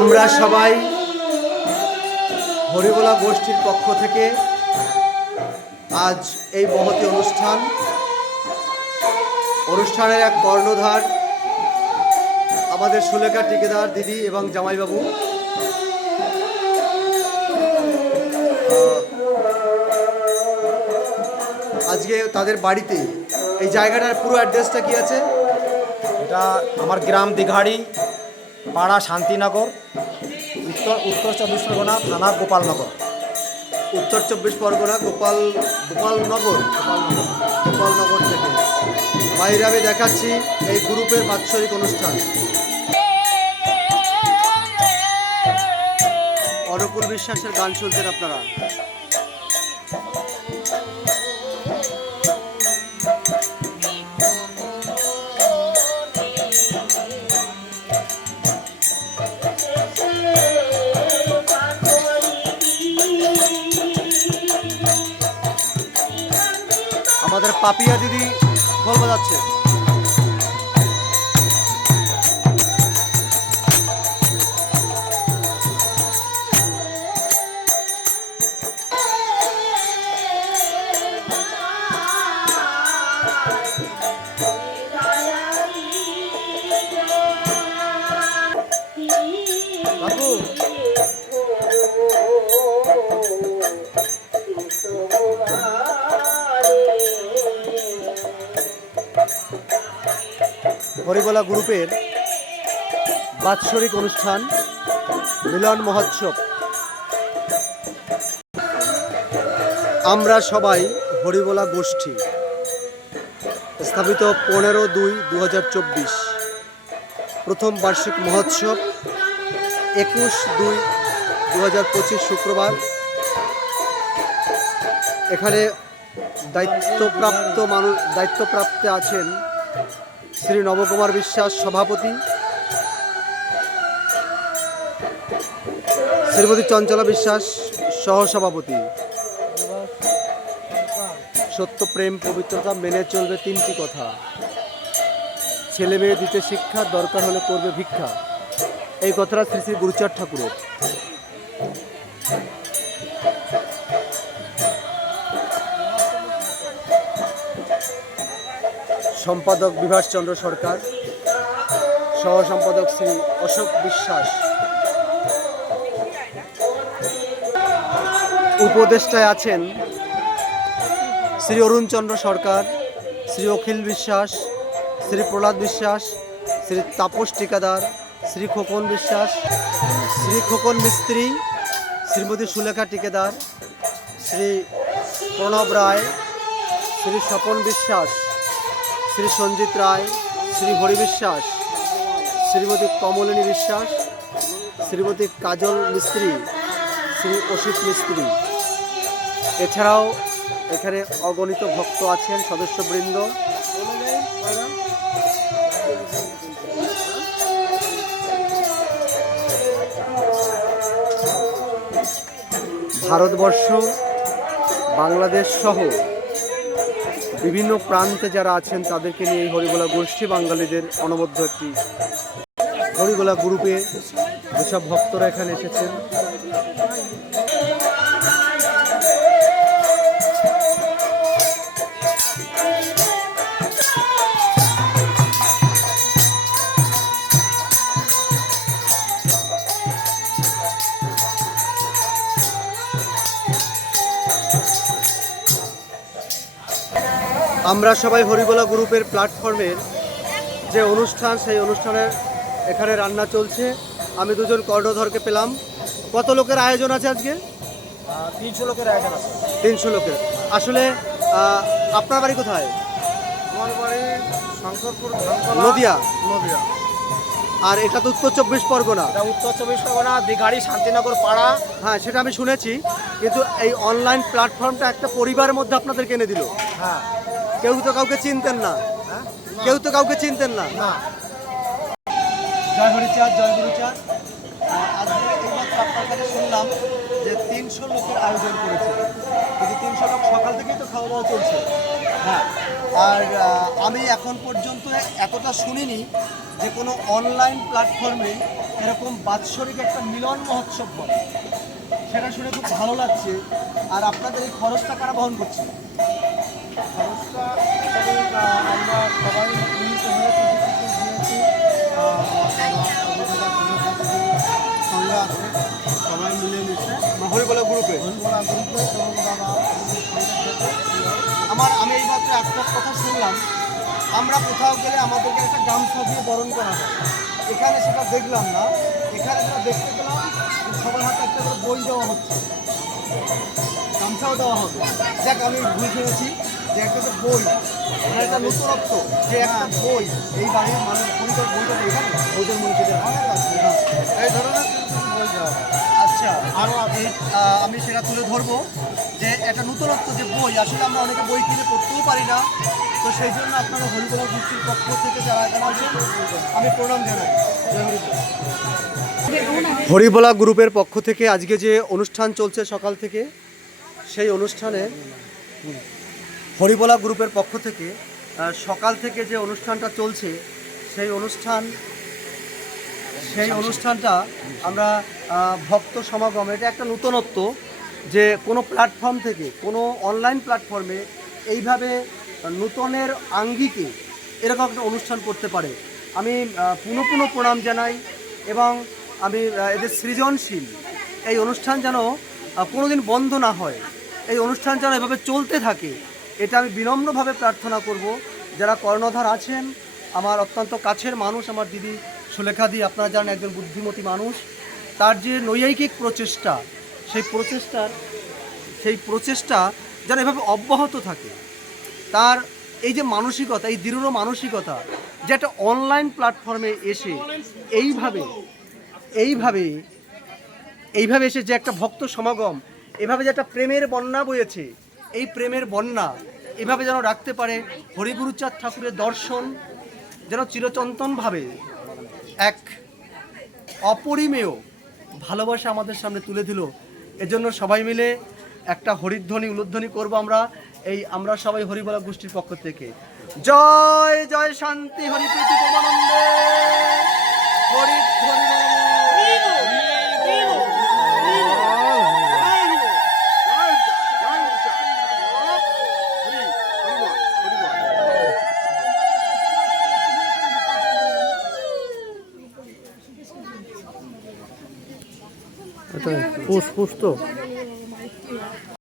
আমরা সবাই হরিবোলা গোষ্ঠীর পক্ষ থেকে আজ এই মহতী অনুষ্ঠানের এক কর্ণধার আমাদের সুলেখা টিকেদার দিদি এবং জামাইবাবু। আজকে তাদের বাড়িতে এই জায়গাটার পুরো অ্যাড্রেসটা কি আছে? এটা আমার গ্রাম দিঘাড়ি, পাড়া শান্তিনগর, উত্তর 24 পরগনা, থানা গোপালনগর। উত্তর 24 পরগনা গোপালনগর থেকে বাইরে আমি দেখাচ্ছি এই গ্রুপের বাৎসরিক অনুষ্ঠান। অনুকূল বিশ্বাসের গান শুনছেন আপনারা। আমাদের পাপিয়া দিদি খোল বাজাচ্ছে। বাবু হরিবোলা গ্রুপের বাৎসরিক অনুষ্ঠান মিলন মহোৎসব। আমরা সবাই হরিবোলা গোষ্ঠী স্থাপিত 15/2/2024, প্রথম বার্ষিক মহোৎসব 21/2/2025 শুক্রবার। এখানে দায়িত্বপ্রাপ্ত আছেন শ্রী নবকুমার বিশ্বাস সভাপতি, শ্রীমতী চঞ্চলা বিশ্বাস সহসভাপতি। সত্য, প্রেম, পবিত্রতা মেনে চলবে 3টি কথা। ছেলে মেয়ে দিতে শিক্ষা, দরকার হলে করবে ভিক্ষা। এই কথাটা শ্রী শ্রী গুরুচাঁদ ঠাকুরের। সম্পাদক বিভাস চন্দ্র সরকার, সহ সম্পাদক শ্রী অশোক বিশ্বাস, উপদেষ্টায় আছেন শ্রী অরুণ চন্দ্র সরকার, শ্রী অখিল বিশ্বাস, শ্রী প্রহ্লাদ বিশ্বাস, শ্রী তাপস ঠিকাদার, শ্রী খোকন বিশ্বাস, শ্রী খোকন মিস্ত্রি, শ্রীমতী সুলেখা টিকেদার, শ্রী প্রণব রায়, শ্রী স্বপন বিশ্বাস, শ্রী সঞ্জিত রায়, শ্রী হরি বিশ্বাস, শ্রীমতী কমলিনী বিশ্বাস, শ্রীমতী কাজল মিস্ত্রি, শ্রী অসিত মিস্ত্রি। এছাড়াও এখানে অগণিত ভক্ত আছেন, সদস্যবৃন্দ। ভারতবর্ষ, বাংলাদেশ সহ বিভিন্ন প্রান্তে যারা আছেন তাদেরকে নিয়ে এই হরিবোলা গোষ্ঠী বাঙালিদের অনবদ্য একটি হরিবোলা গ্রুপে যেসব ভক্তরা এখানে এসেছেন। আমরা সবাই হরিবোলা গ্রুপের প্ল্যাটফর্মের যে অনুষ্ঠান, সেই অনুষ্ঠানের এখানে রান্না চলছে। আমি দুজন কর্ণধরকে পেলাম। কত লোকের আয়োজন আছে আজকে? 300 লোকের আয়োজন আছে। 300 লোকের। আসলে আপনার বাড়ি কোথায়? আমার বাড়ি শঙ্করপুর, নদিয়া। নদিয়া। আর এটা তো উত্তর 24 পরগনা। এটা উত্তর 24 পরগনা, দিঘাড়ি, শান্তিনগর পাড়া। হ্যাঁ, সেটা আমি শুনেছি, কিন্তু এই অনলাইন প্ল্যাটফর্মটা একটা পরিবারের মধ্যে আপনাদের এনে দিল। হ্যাঁ, কেউ তো কাউকে চিনতেন না। না। জয় হরিচাঁদ, জয় গুরুচাঁদ। আজকে এইমাত্র আপনার কাছে শুনলাম যে 300 লোকের আয়োজন করেছে, কিন্তু 300 লোক সকাল থেকেই তো খাওয়া দাওয়া চলছে। হ্যাঁ, আর আমি এখন পর্যন্ত এতটা শুনিনি যে কোনো অনলাইন প্ল্যাটফর্মে এরকম বাৎসরিক একটা মিলন মহোৎসব বলে, সেটা শুনে খুব ভালো লাগছে। আর আপনাদের এই খরচটা কারা বহন করছে? খরচটা আমরা সবাই মিলিত হয়ে দিয়েছি। সঙ্গে আছে, সবাই মিলে মিশে হরিবোলা গ্রুপে হরিবোলা গ্রুপে এবং বাবা আমি এই মাত্র একটা কথা শুনলাম, আমরা কোথাও গেলে আমাদেরকে একটা গামছা দিয়ে বরণ করা হয়, এখানে সেটা দেখলাম না। এখানে যেটা দেখতে পেলাম সবার হাতে একটা করে বই দেওয়া হচ্ছে, গামছাও দেওয়া হবে। যাক, আমি ভুল শুনেছি যে একটা তো বই, মানে একটা নতুনত্ব যে একটা বই, এই বাড়ির মানুষ পরিবার বইটা এখানে ওদের মনীষীদের অনেক আছে। এই ধরনের কিছু বই দেওয়া হয়। আচ্ছা, আরও আমি সেটা তুলে ধরবো যে একটা নতুনত্ব যে বই, আসলে আমরা অনেকে বই কিনে পড়তেও পারি না, তো সেই জন্য আপনারা হরিবোলা গোষ্ঠীর পক্ষ থেকে যারা এখানে আছেন আমি প্রণাম জানাই। জয় হরিবোল। হরিবোলা গ্রুপের পক্ষ থেকে আজকে যে অনুষ্ঠান চলছে সকাল থেকে, সেই অনুষ্ঠানে হরিবোলা গ্রুপের পক্ষ থেকে সকাল থেকে যে অনুষ্ঠানটা চলছে সেই অনুষ্ঠানটা আমরা ভক্ত সমাগম, এটা একটা নতুনত্ব যে কোনো প্ল্যাটফর্ম থেকে, কোনো অনলাইন প্ল্যাটফর্মে এইভাবে নূতনের আঙ্গিকে এরকম একটা অনুষ্ঠান করতে পারে। আমি পুনঃ পুনঃ প্রণাম জানাই এবং আমি এদের সৃজনশীল এই অনুষ্ঠান যেন কোনোদিন বন্ধ না হয়, এই অনুষ্ঠান যেন এভাবে চলতে থাকে, এটা আমি বিনম্রভাবে প্রার্থনা করব। যারা কর্ণধার আছেন, আমার অত্যন্ত কাছের মানুষ, আমার দিদি সুলেখাদি, আপনারা জানেন একজন বুদ্ধিমতী মানুষ, তার যে নৈয়ায়িক প্রচেষ্টা, সেই প্রচেষ্টা যেন এভাবে অব্যাহত থাকে। তার এই যে মানসিকতা, এই দৃঢ় মানসিকতা, যে একটা অনলাইন প্ল্যাটফর্মে এসে এইভাবে এসে যে একটা ভক্ত সমাগম, এভাবে যে একটা প্রেমের বন্যা বয়েছে, এই প্রেমের বন্যা এভাবে যেন রাখতে পারে। হরিগুরুচাঁদ ঠাকুরের দর্শন যেন চিরচন্তনভাবে এক অপরিমেয় ভালোবাসা আমাদের সামনে তুলে দিল। এজন্য সবাই মিলে একটা হরিধ্বনি উলুধ্বনি করব আমরা সবাই হরিবোলা গোষ্ঠীর পক্ষ থেকে। জয় জয় শান্তি হরিপ্রীতি পরমানন্দে হরিধ্বনি বলো। পুষ তো